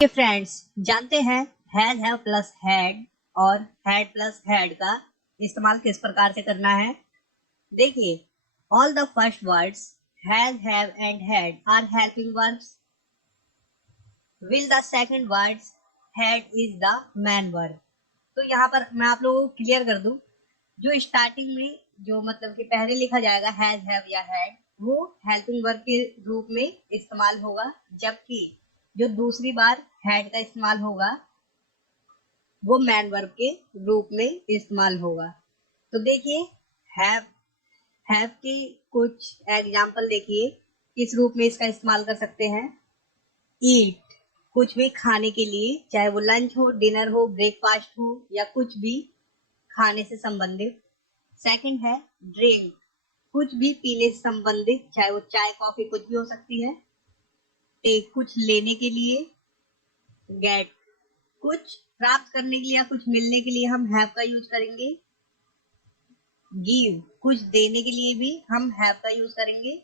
Friends, जानते हैं have plus had और हैड प्लस हैड का इस्तेमाल किस प्रकार से करना है। देखिए, all the first words have and had are helping verbs, will the second words had is the main verb. तो यहाँ पर मैं आप लोगों को क्लियर कर दूं, जो स्टार्टिंग में जो मतलब कि पहले लिखा जाएगा हैव या हैड, वो हेल्पिंग वर्ब के रूप में इस्तेमाल होगा, जबकि जो दूसरी बार हैड का इस्तेमाल होगा वो मैन वर्ब के रूप में इस्तेमाल होगा। तो देखिए, हैव के कुछ एग्जाम्पल देखिए, किस रूप में इसका इस्तेमाल कर सकते हैं। ईट, कुछ भी खाने के लिए, चाहे वो लंच हो, डिनर हो, ब्रेकफास्ट हो या कुछ भी खाने से संबंधित। सेकंड है ड्रिंक, कुछ भी पीने से संबंधित, चाहे वो चाय कॉफी कुछ भी हो सकती है। टेक, कुछ लेने के लिए। गेट, कुछ प्राप्त करने के लिए या कुछ मिलने के लिए हम हैव का यूज करेंगे। गिव, कुछ देने के लिए भी हम हैव का यूज करेंगे।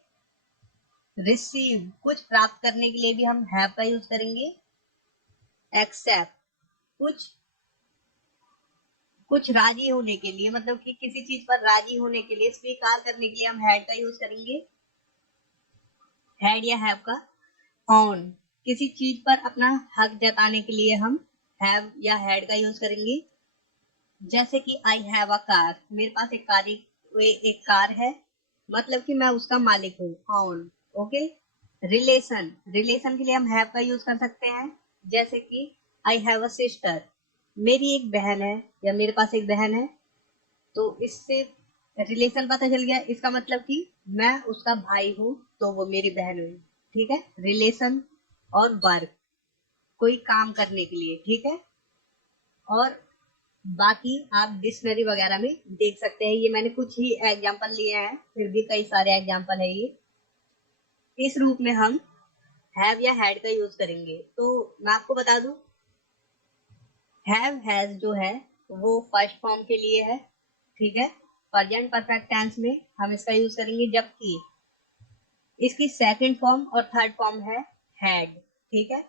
रिसीव, कुछ प्राप्त करने के लिए भी हम हैव का यूज करेंगे। एक्सेप्ट, कुछ राजी होने के लिए, मतलब कि किसी चीज पर राजी होने के लिए, स्वीकार करने के लिए हम हैड का यूज करेंगे, हैड या हैव का। ऑन, किसी चीज पर अपना हक जताने के लिए हम हैव या हैड का यूज करेंगे। जैसे कि आई हैव अ कार, मेरे पास एक कार है, मतलब कि मैं उसका मालिक हूँ। On, okay. रिलेशन, रिलेशन के लिए हम हैव का यूज कर सकते हैं, जैसे कि आई हैव अ सिस्टर, मेरी एक बहन है या मेरे पास एक बहन है। तो इससे रिलेशन पता चल गया, इसका मतलब कि मैं उसका भाई हूँ तो वो मेरी बहन हुई। ठीक है, रिलेशन। और वर्क, कोई काम करने के लिए। ठीक है, और बाकी आप डिक्शनरी वगैरह में देख सकते हैं। ये मैंने कुछ ही एग्जांपल लिए हैं, फिर भी कई सारे एग्जांपल है ये। इस रूप में हम हैव या हैड का यूज करेंगे। तो मैं आपको बता दूं, हैव हैज जो है वो फर्स्ट फॉर्म के लिए है। ठीक है, प्रेजेंट परफेक्ट टेंस में हम इसका यूज करेंगे, जबकि इसकी सेकंड फॉर्म और थर्ड फॉर्म है हैड। ठीक है,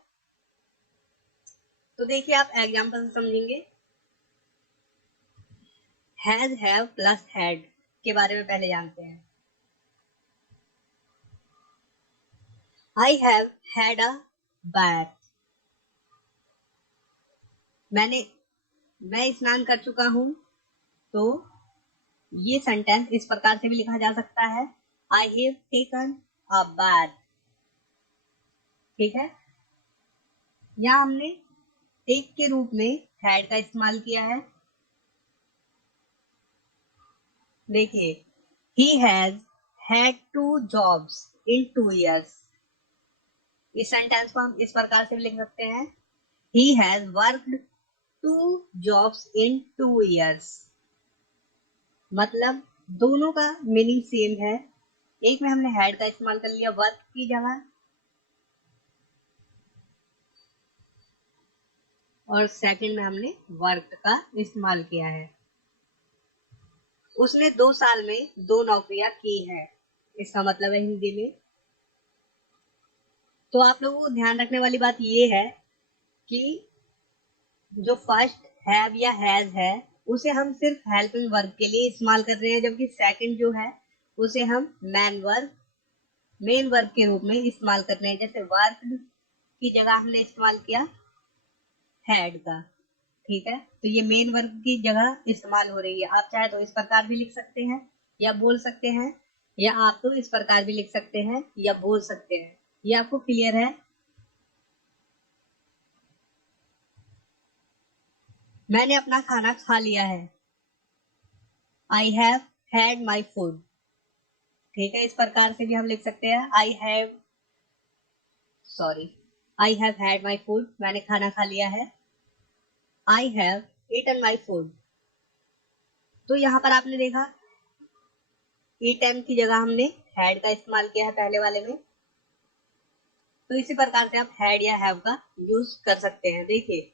तो देखिए आप एग्जांपल समझेंगे। हैज, हैव प्लस हैड के बारे में पहले जानते हैं। I have had a bath, मैं स्नान कर चुका हूं। तो ये सेंटेंस इस प्रकार से भी लिखा जा सकता है, I have taken a bath. ठीक है, यहाँ हमने टेक के रूप में हैड का इस्तेमाल किया है। देखिए, he has had 2 jobs in 2 years। इस सेंटेंस को हम इस प्रकार से भी लिख सकते हैं, he has worked 2 jobs in 2 years। मतलब दोनों का मीनिंग सेम है। एक में हमने हैड का इस्तेमाल कर लिया वर्क की जगह, और सेकंड में हमने वर्क का इस्तेमाल किया है। उसने 2 साल में 2 नौकरियां की है, इसका मतलब है हिंदी में। तो आप लोगों को ध्यान रखने वाली बात ये है कि जो फर्स्ट हैव या हैज है उसे हम सिर्फ हेल्पिंग वर्ब के लिए इस्तेमाल कर रहे हैं, जबकि सेकंड जो है उसे हम मेन वर्ब के रूप में इस्तेमाल कर रहे हैं। जैसे वर्क की जगह हमने इस्तेमाल किया हैड का। ठीक है, तो ये मेन वर्ब की जगह इस्तेमाल हो रही है। आप चाहे तो इस प्रकार भी लिख सकते हैं या बोल सकते हैं, या आप तो इस प्रकार भी लिख सकते हैं या बोल सकते हैं। ये आपको क्लियर है। मैंने अपना खाना खा लिया है, I have had my food. ठीक है, इस प्रकार से भी हम लिख सकते हैं, I have had my food, मैंने खाना खा लिया है। I have eaten my food. तो यहाँ पर आपने देखा, ईटन की जगह हमने हैड का इस्तेमाल किया है पहले वाले में। तो इसी प्रकार से आप हैड या हैव का यूज कर सकते हैं। देखिए,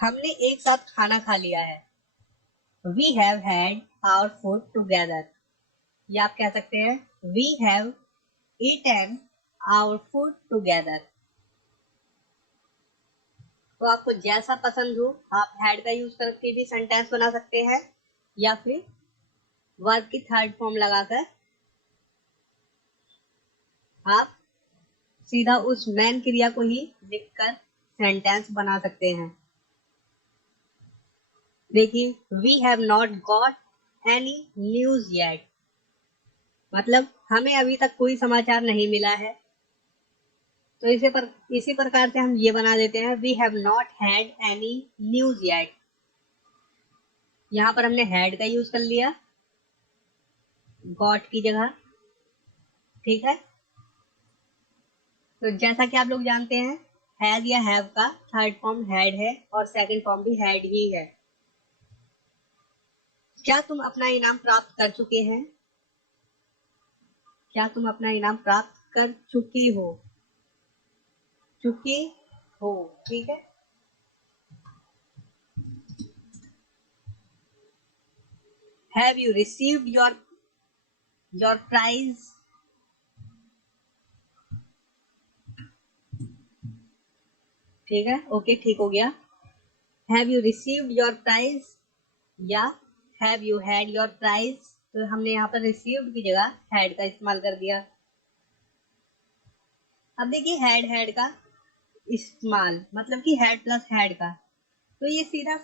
हमने एक साथ खाना खा लिया है, we have had our food together. या आप कह सकते हैं, we have eaten our food together. तो आपको जैसा पसंद हो आप हैड का यूज करके भी सेंटेंस बना सकते हैं, या फिर वर्ब की थर्ड फॉर्म लगाकर आप सीधा उस मैन क्रिया को ही लिखकर सेंटेंस बना सकते हैं। देखिए, we have not got any news yet, मतलब हमें अभी तक कोई समाचार नहीं मिला है। तो इसी प्रकार से हम ये बना देते हैं, we have not had any news yet. यहाँ पर हमने हैड का यूज कर लिया गॉट की जगह, ठीक है। तो जैसा कि आप लोग जानते हैं, हैज या हैव का थर्ड फॉर्म हैड है और सेकंड फॉर्म भी हैड ही है। क्या तुम अपना इनाम प्राप्त कर चुके हैं? क्या तुम अपना इनाम प्राप्त कर चुकी हो? चुकी हो, ठीक है। Have you received your prize? ठीक है, ओके, ठीक हो गया। Have you received your prize या have you had your prize, तो हमने यहाँ पर रिसीव्ड की जगह हैड का इस्तेमाल कर दिया। अब देखिए, हैड का इस्तेमाल मतलब कि हैड प्लस हैड का, तो ये सीधा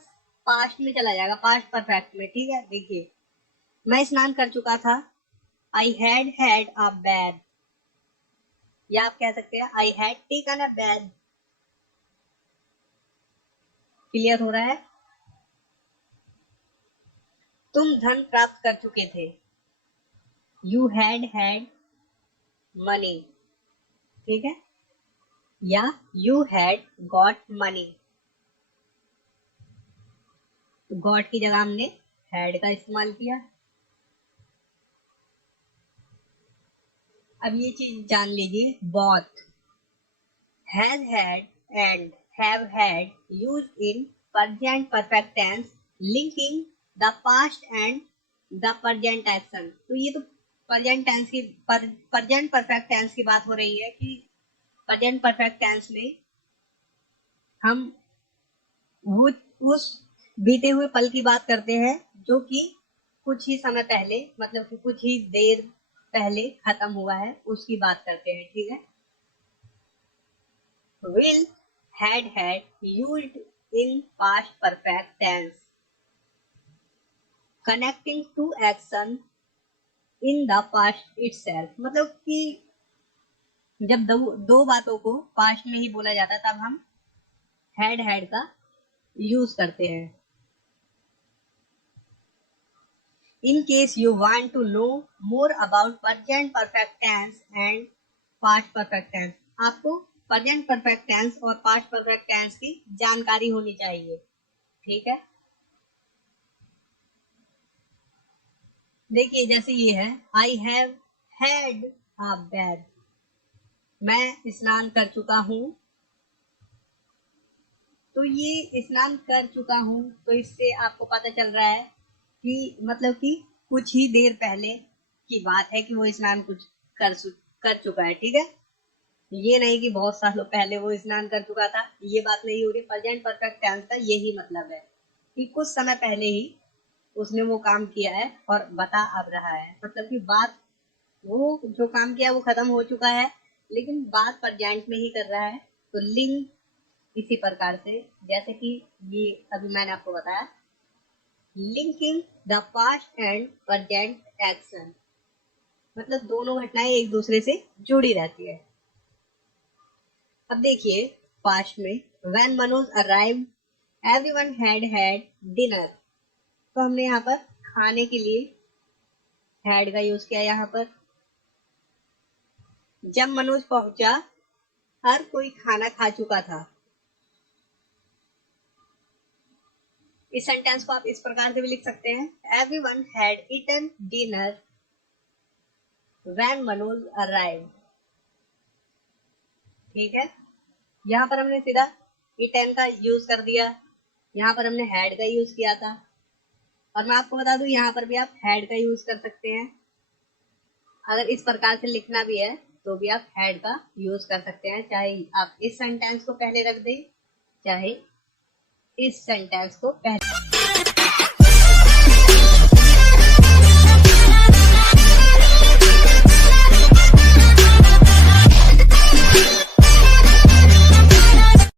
पास्ट में चला जाएगा, पास्ट परफेक्ट में, ठीक है। देखिए, मैं स्नान कर चुका था, आई हैड अ बैथ, या आप कह सकते हैं I had taken a bath. Clear हो रहा है? तुम धन प्राप्त कर चुके थे, यू हैड मनी, ठीक है। या यू हैड गॉट मनी, तो गॉट की जगह हमने हैड का इस्तेमाल किया। अब ये चीज जान लीजिए, both has had and have had used in present perfect tense linking the past and the present action. तो ये तो प्रेजेंट परफेक्ट टेंस की बात हो रही है कि प्रेजेंट परफेक्ट टेंस में हम वो उस बीते हुए पल की बात करते हैं जो कि कुछ ही समय पहले, मतलब कि कुछ ही देर पहले खत्म हुआ है, उसकी बात करते हैं, ठीक है। will had used in past perfect tense connecting to action in the past itself, मतलब कि जब दो बातों को पास्ट में ही बोला जाता है तब हम हैड का यूज करते हैं। In case you want to know more about present perfect tense and past perfect tense, आपको present perfect tense और past perfect tense की जानकारी होनी चाहिए, ठीक है। देखिए, जैसे ये है, आई हैव हैड अ बैथ, मैं स्नान कर चुका हूँ। तो ये स्नान कर चुका हूँ, तो इससे आपको पता चल रहा है कि मतलब कि कुछ ही देर पहले की बात है कि वो स्नान कुछ कर चुका है, ठीक है। ये नहीं कि बहुत सालों पहले वो स्नान कर चुका था, ये बात नहीं हो रही। प्रेजेंट परफेक्ट टेंस का यही मतलब है कि कुछ समय पहले ही उसने वो काम किया है और बता अब रहा है, मतलब कि बात, वो जो काम किया वो खत्म हो चुका है लेकिन बात प्रेजेंट में ही कर रहा है। तो लिंक इसी प्रकार से, जैसे कि ये अभी मैंने आपको बताया, linking the past and present action, मतलब दोनों घटनाएं एक दूसरे से जुड़ी रहती है। अब देखिए, पास्ट में when Manoj arrived everyone had dinner, तो हमने यहाँ पर खाने के लिए हैड का यूज किया। यहाँ पर जब मनोज पहुंचा हर कोई खाना खा चुका था। इस सेंटेंस को आप इस प्रकार से भी लिख सकते हैं, everyone had eaten dinner when Manoj arrived, ठीक है। यहाँ पर हमने सीधा ईटन का यूज कर दिया, यहाँ पर हमने हैड का यूज किया था। और मैं आपको बता दूं, यहाँ पर भी आप हैड का यूज कर सकते हैं। अगर इस प्रकार से लिखना भी है तो भी आप हैड का यूज कर सकते हैं, चाहे आप इस सेंटेंस को पहले रख दें चाहे इस सेंटेंस को पहले